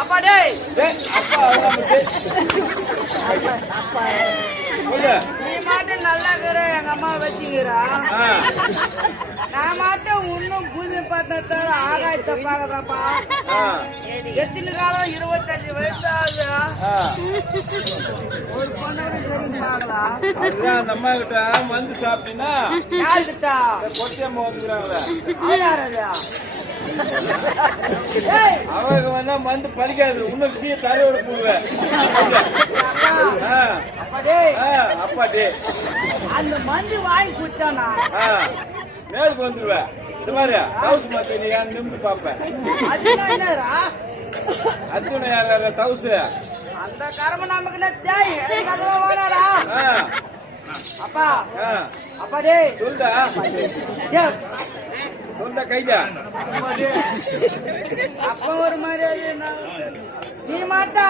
அப்பா டேய் நீ மாட்டும் நல்லா இருக்கிற எங்க அம்மா வச்சுக்கிறா. நான் மாட்டும் இன்னும் பூஜை பார்த்தா ஆகாயத்தை பாக்குறாப்பா. எத்தனை காலம் 25 வயசு ஆகுது. ஒரு பொண்ணு சரி பாக்கலாம். அந்த அம்மா கிட்ட வந்து சாப்பிட்டீங்கன்னா யாருக்கிட்டா பொட்டியம்மா வந்துக்கிறாங்க. அவங்க வேணா வந்து படிக்காது இன்னும் தீய தலையோட போடுவேன். அப்பாடி அந்த மந்து வாங்கி குடிச்சானா மேலுக்கு வந்துருவேன். இந்த மாதிரி ஹவுஸ் மாத்த நீ யாரு நிமிந்து பாப்பேன். அர்ஜுன யார தவுசு அந்த கர்ம நமக்கு வேணாடா. அப்பா அப்பா டே சொல்டா சொல்டா கைதா அப்ப ஒரு மாதிரி நீ மாட்டா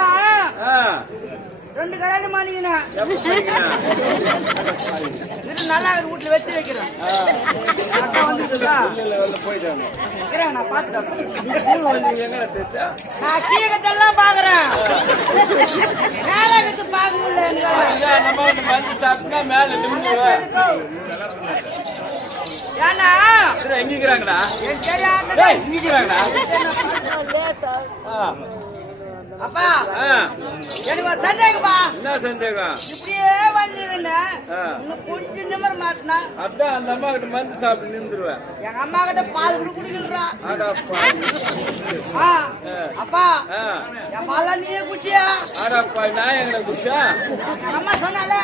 2 கல்யாணம் பண்ணிக்கினா நல்லா வீட்டுல வச்சு வைக்கிறேன். நான் பாத்துட்டேன். நான் கீழத்தெல்லாம் பாக்குறேன். நேரத்து பாக்க முடியல. சாப்பிட்டா மேல ஏன்னா எங்கிறாங்கடா எங்கிறாங்கடா அப்பா எனக்கு ஒரு சந்தேகப்பா. என்ன சந்தேகம்? இப்படியே வந்தீங்கன்னா கொஞ்சம் நிமிர மாட்டினா அதான் அந்த அம்மா கிட்ட மருந்து சாப்பிட்டு நின்றுருவேன். எங்க அம்மா கிட்ட பால் கூட குடிக்கிறா. அப்பா என் பால்லாம் நீயே குடிச்சியா? ஆடாப்பா நான் எங்க குடிச்சா? எங்க அம்மா சொன்னால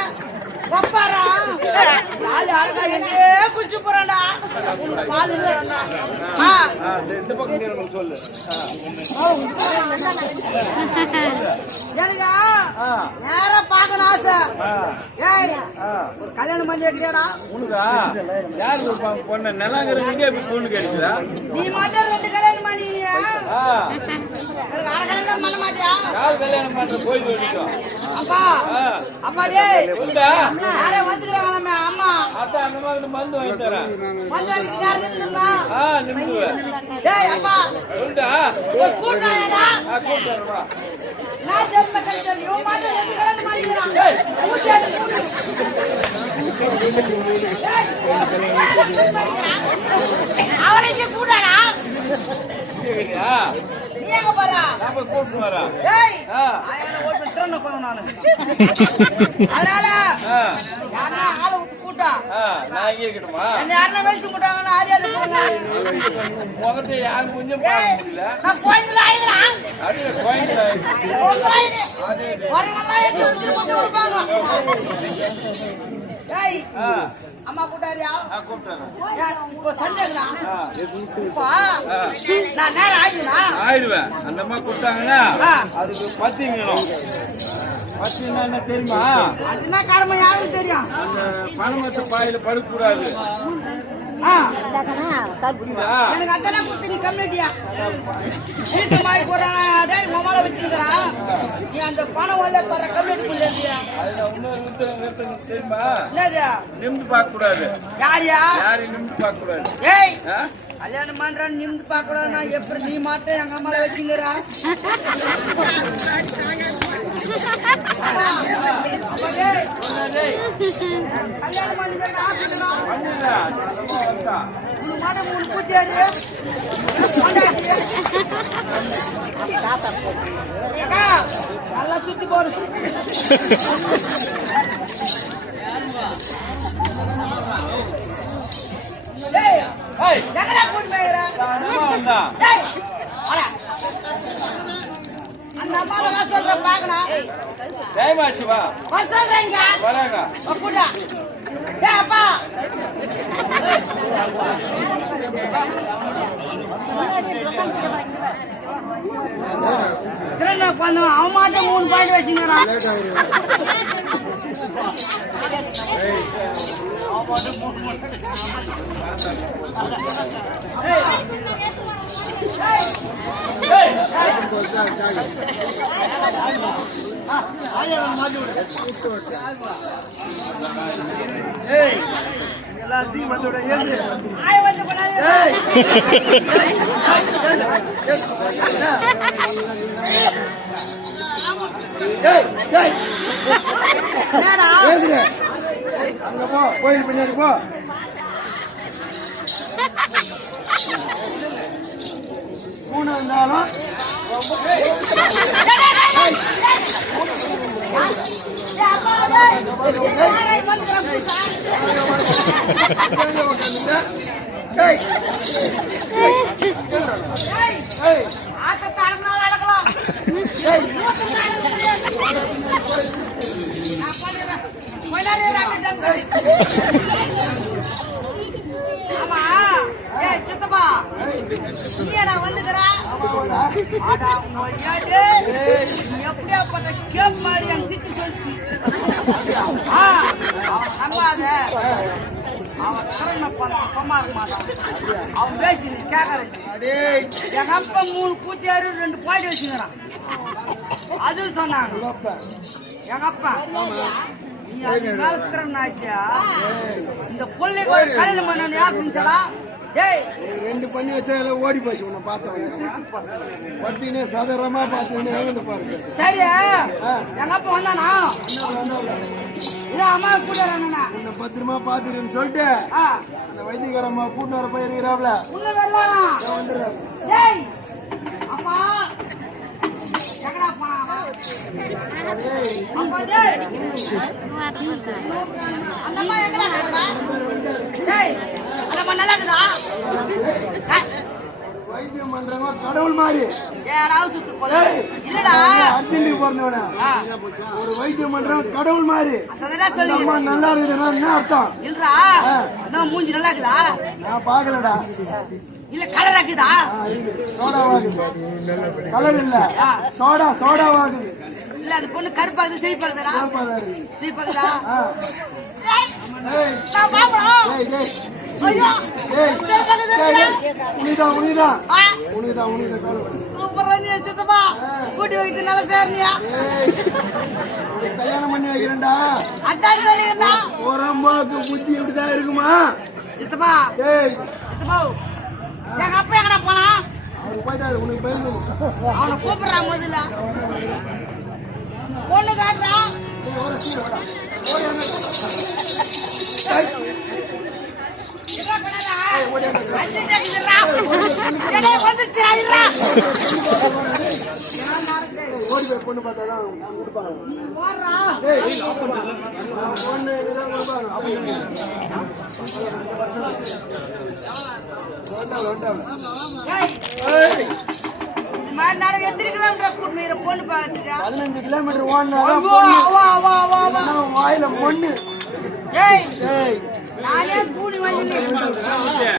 ஒப்பாரா அழகா எங்கே குடிச்சு போறான்டா பால் இல்லடா. இந்த பக்கம் சொல்லு. எனக்கு நேரா பாக்கணும் ஆசை. ஒரு கல்யாணம் பண்ணி வைக்கிறியாடா? உனக்கா யாரு பொண்ணு நிலங்கிறவங்க எப்படி பொண்ணு கிடைக்குதா? நீ மட்டும் 2 கல்யாணம் பண்ணிக்கிறியா? எனக்கு 1 கல்யாணம் பண்ண மாட்டியா? யாரு கல்யாணம் பண்ற போய் சொல்லிட்டோம். அப்பா அப்பா டேய் சொல்லுடா. யாரே வந்துக்கிறாங்க அம்மா. அதான் அந்த மாதிரி மருந்து வாங்கி தரேன். மருந்து வாங்கி யாரு நின்னுமா? நின்னுவேன். டேய் அப்பா சொல்லுடா. கூட்டாடா. கூட்டாடா. நான் ஜென்ம கல்யாணம் இவன் மட்டும் 2 கல்யாணம் பண்ணிக்கிறான். அவனைக்கு கூட்டாடா. நீ எங்க போறா? நான் போய் கூப்பிட்டு வரேன். டேய் ஆயன ஓட்டு திறன போறேன் நானு. அதனால யாரா ஆள விட்டு கூட்டா. நான் இங்கே இருக்கட்டுமா? என்ன யாரா வெச்சு கூட்டாங்கன்னு ஆரியாத போங்க. முகத்தை யாரு கொஞ்சம் பார்க்க முடியல. நான் கோயில்ல ஆயிரா. அடியே கோயில்ல. வரங்கலாம் ஏத்தி குடிச்சு வருவாங்க. டேய் அம்மா கூட்டாரியா? கூப்பிட்டேன். இப்போ சந்தேகம்டா. இப்பா நான் நேரம் ஆயிடுவேன். அந்த அம்மா கூப்பிட்டாங்கன்னா அதுக்கு பத்திங்கணும். பத்தினா என்ன தெரியுமா? அதுனா கர்ம யாருக்கு தெரியும்? அந்த பணமத்த பாயில படுக்கூடாது. எனக்கு அதெல்லாம் கொடுத்து நீ கம்மிட்டியா வீட்டு மாறி போறான். மொமால வச்சுக்கிறான். நீ அந்த பணம் வரல தர கம்மிட்டி பண்ணியா? அதுல இன்னொரு தெரியுமா? என்னது? நிமிந்து பார்க்க கூடாது. யாரியா? யாரையும் நிமிந்து பார்க்க கூடாது. ஏய் கல்யாணம் பண்றான்னு நிமிந்து பார்க்க கூடாது. நான் எப்படி நீ மாட்டேன் எங்க அம்மால வச்சுங்கிறா? கல்யாணம் பண்ணி மனம் 3 குத்தியாரு நல்லா சுத்தி போடு. எங்கடா கூட்டு போயிடுறேன்? அந்த அம்மாவை நான் சொல்றேன் பாக்கணும். டைமாச்சு வா சொல்றேங்க வராங்க. கூட்டா அப்பா என்ன பண்ணுவோம்? அவன் மாட்டம் 3 பாயிண்ட் வச்சுக்கிறான். எல்லா சீ வந்து அங்க போ, கோயில் பின்னாடி போ. மூணு இருந்தாலும் ஆமா ஏய் சித்தப்பா நீடா வந்துக்கறா ஆடா மொழியாடே எப்படியாப்பட்ட கேப் மாதிரி அங்க சித்தி சொல்லிச்சு நம்பாத அவன் கரண பம்மா இருக்க மாட்டான் அவன் பேசி கேட்கறேன் எங்க அப்பா 3 பூச்சாரு 2 பாயிண்ட் வச்சுக்கிறான் அது சொன்னாங்க எங்க அப்பா நீ அது மேலத்திரனாச்சியா இந்த பிள்ளைக்கு ஒரு கல்யாணம் பண்ண யாருச்சா டேய் 2 பண்ணி வச்சா எல்லாம் ஓடி போச்சு உன்னை பார்த்தவங்க பட்டினே சாதாரணமா பார்த்தீங்கன்னா எங்க பாருங்க சரி எங்க அப்பா வந்தானா அம்மா கூட்டானா உன்னை பத்திரமா பாத்துருன்னு சொல்லிட்டு அந்த வைத்தியகாரம்மா கூட்டு வர போயிருக்கிறாப்ல உன்ன வெள்ளலாம் டேய் அம்மா எங்கடா போனா அப்பா டேய் அந்த அம்மா எங்கடா இருக்கா டேய் அந்த அம்மா நல்லா இருக்குதா வைத்தியம் பண்றவங்க கடவுள் மாதிரி ஏறாவது சுத்து போல இல்லடா அர்ஜென்ட்டுக்கு பிறந்தவன ஒரு வைத்தியம் பண்றவன் கடவுள் மாதிரி அதெல்லாம் சொல்லி அம்மா நல்லா இருக்குதுன்னா என்ன அர்த்தம் இல்லடா அந்த மூஞ்சி நல்லா இருக்குதா நான் பாக்கலடா இல்ல கலர் இருக்குதா சோடாவாகுது கலர் இல்ல சோடாவாகுது இல்ல அது பொண்ணு கருப்பாகுது சிவப்பாகுதுடா சிவப்பாகுதா நான் பாப்போம் ஐயோ உனிதா சூப்பரா நீ சித்தப்பா கூட்டி வைத்து நல்லா சேர்னியா கல்யாணம் பண்ணி வைக்கிறேன்டா அதான் சொல்லிருந்தா ஒரு அம்மாவுக்கு புத்தி எப்படிதான் இருக்குமா சித்தப்பா சித்தப்பா எங்க அப்பா எங்கடா போனா அவரு போயிட்டாரு உனக்கு பயந்து அவனை கூப்பிடுறான் முதல்ல பொண்ணு காட்டுறா பொண்ணு பார்த்தாதான் எத்தனை கிலோமீட்டர் கூட்டு பொண்ணு பாத்துக்க 15 கிலோமீட்டர் ஓடினா வாயில பொண்ணு நானே கூடி வந்து